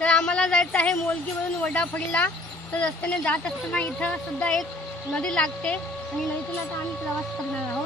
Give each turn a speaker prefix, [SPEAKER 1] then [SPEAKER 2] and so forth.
[SPEAKER 1] तर आम्हाला जायचं आहे मोलगीवरून वडाफळीला तर रस्त्याने जात असताना इथं सुद्धा एक नदी लागते. आणि नदीतून आता आम्ही प्रवास करणार आहोत.